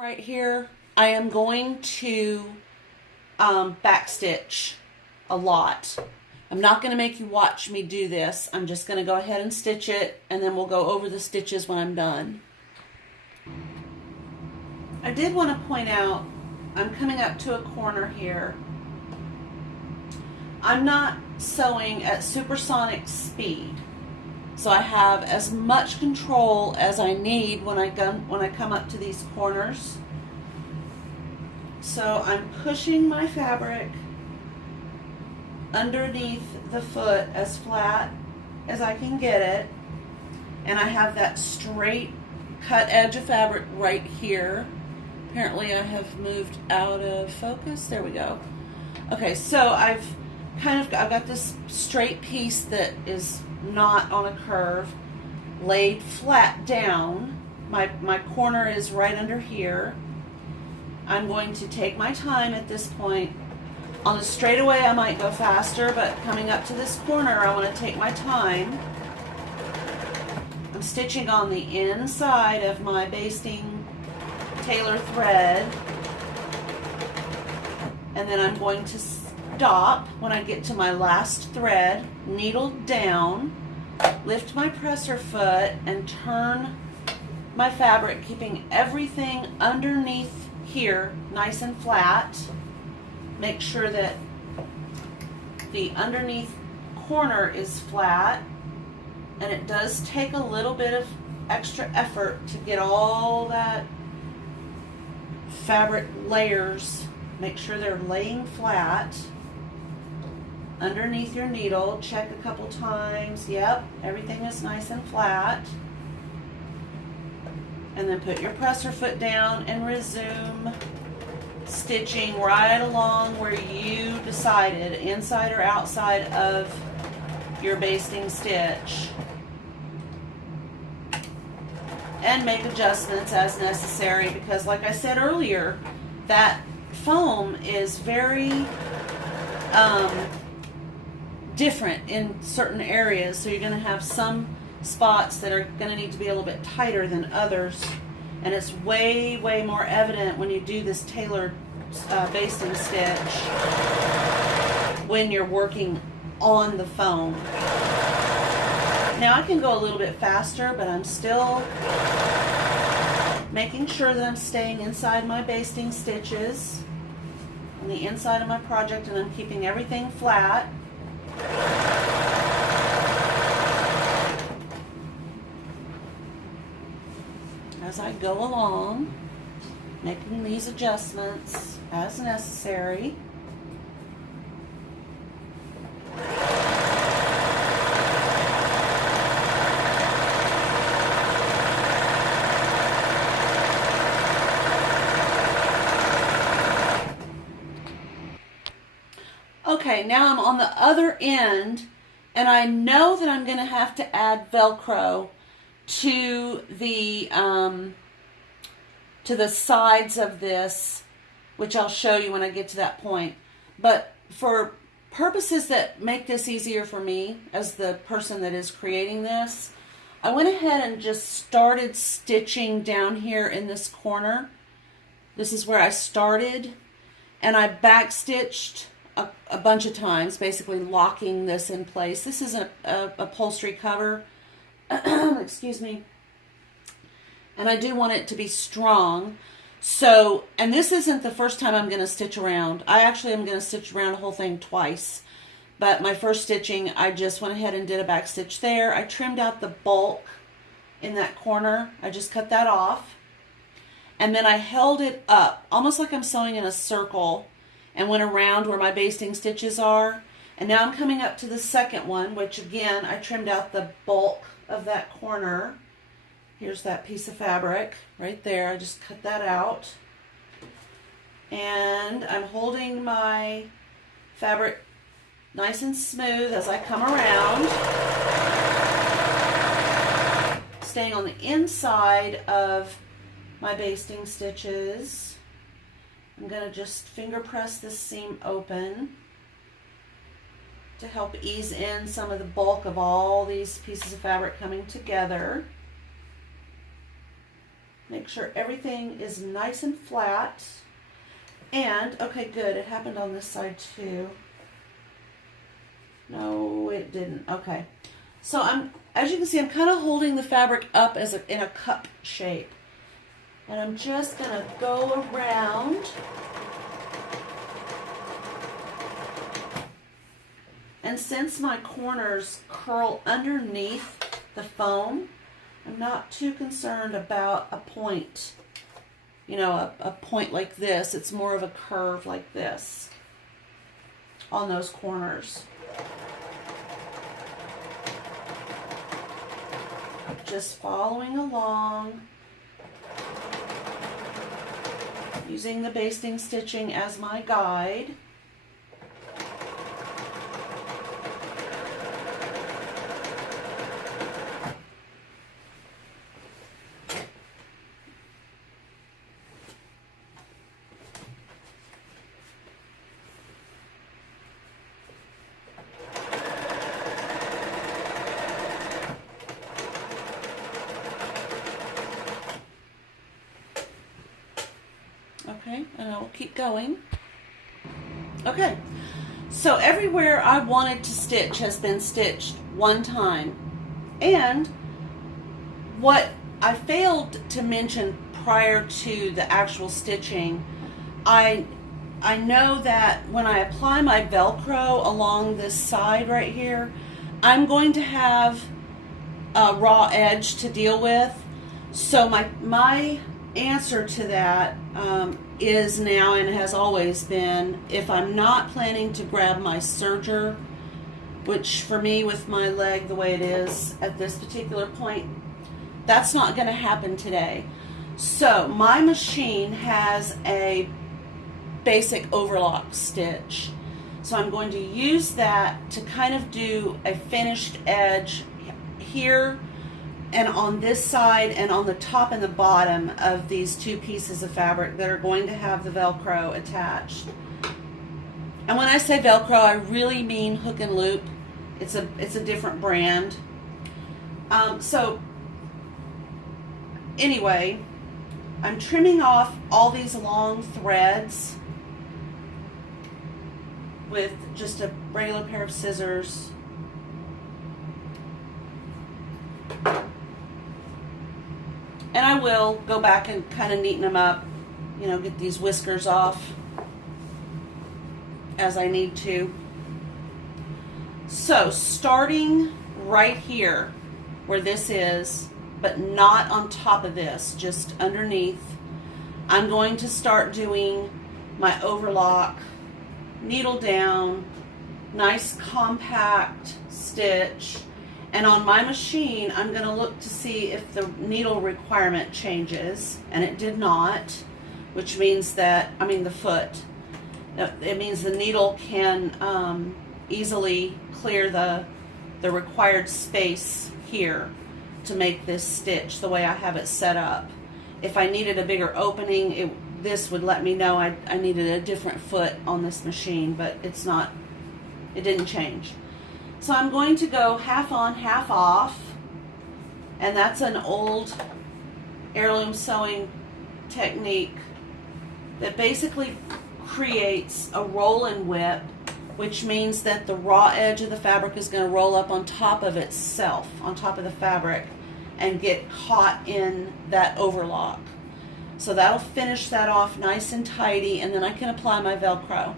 Right here, I am going to backstitch a lot. I'm not going to make you watch me do this. I'm just going to go ahead and stitch it, and then we'll go over the stitches when I'm done. I did want to point out, I'm coming up to a corner here. I'm not sewing at supersonic speed, so I have as much control as I need when I come up to these corners. So I'm pushing my fabric underneath the foot as flat as I can get it, and I have that straight cut edge of fabric right here. Apparently I have moved out of focus. There we go. Okay, so I've got this straight piece that is not on a curve, laid flat down. My corner is right under here. I'm going to take my time at this point. On a straightaway I might go faster, but coming up to this corner I want to take my time. I'm stitching on the inside of my basting tailor thread, and then I'm going to stop when I get to my last thread, needle down, lift my presser foot, and turn my fabric, keeping everything underneath here nice and flat. Make sure that the underneath corner is flat, and it does take a little bit of extra effort to get all that fabric layers. Make sure they're laying flat underneath your needle. Check a couple times. Yep, everything is nice and flat. And then put your presser foot down and resume stitching right along where you decided, inside or outside of your basting stitch. And make adjustments as necessary, because like I said earlier, that foam is very different in certain areas, so you're going to have some spots that are going to need to be a little bit tighter than others, and it's way more evident when you do this tailored basting stitch when you're working on the foam. Now I can go a little bit faster, but I'm still making sure that I'm staying inside my basting stitches on the inside of my project, and I'm keeping everything flat. As I go along, making these adjustments as necessary. Okay, now I'm on the other end, and I know that I'm going to have to add Velcro to the sides of this, which I'll show you when I get to that point. But for purposes that make this easier for me as the person that is creating this, I went ahead and just started stitching down here in this corner. This is where I started, and I backstitched a bunch of times, basically locking this in place. This is a upholstery cover. Excuse me. And I do want it to be strong. So, and this isn't the first time I'm going to stitch around. I actually am going to stitch around the whole thing twice. But my first stitching, I just went ahead and did a back stitch there. I trimmed out the bulk in that corner. I just cut that off. And then I held it up, almost like I'm sewing in a circle, and went around where my basting stitches are. And now I'm coming up to the second one, which again, I trimmed out the bulk of that corner. Here's that piece of fabric right there. I just cut that out. And I'm holding my fabric nice and smooth as I come around, staying on the inside of my basting stitches. I'm going to just finger press this seam open to help ease in some of the bulk of all these pieces of fabric coming together. Make sure everything is nice and flat. And, okay, good. It happened on this side too. No, it didn't. Okay. So as you can see, I'm kind of holding the fabric up in a cup shape. And I'm just going to go around. And since my corners curl underneath the foam, I'm not too concerned about a point. You know, a point like this. It's more of a curve like this on those corners. Just following along, using the basting stitching as my guide. Okay, and I will keep going. Okay, so everywhere I wanted to stitch has been stitched one time. And what I failed to mention prior to the actual stitching, I know that when I apply my Velcro along this side right here, I'm going to have a raw edge to deal with. So my answer to that is now and has always been, if I'm not planning to grab my serger, which for me with my leg the way it is at this particular point, that's not going to happen today. So my machine has a basic overlock stitch. So I'm going to use that to kind of do a finished edge here and on this side and on the top and the bottom of these two pieces of fabric that are going to have the Velcro attached. And when I say Velcro, I really mean hook and loop. It's a different brand. So anyway, I'm trimming off all these long threads with just a regular pair of scissors. And I will go back and kind of neaten them up, you know, get these whiskers off as I need to. So starting right here where this is, but not on top of this, just underneath, I'm going to start doing my overlock, needle down, nice compact stitch. And on my machine, I'm going to look to see if the needle requirement changes, and it did not, which means that, the foot, it means the needle can easily clear the required space here to make this stitch the way I have it set up. If I needed a bigger opening, this would let me know I needed a different foot on this machine, but it didn't change. So I'm going to go half on, half off, and that's an old heirloom sewing technique that basically creates a roll and whip, which means that the raw edge of the fabric is going to roll up on top of itself, on top of the fabric, and get caught in that overlock. So that'll finish that off nice and tidy, and then I can apply my Velcro.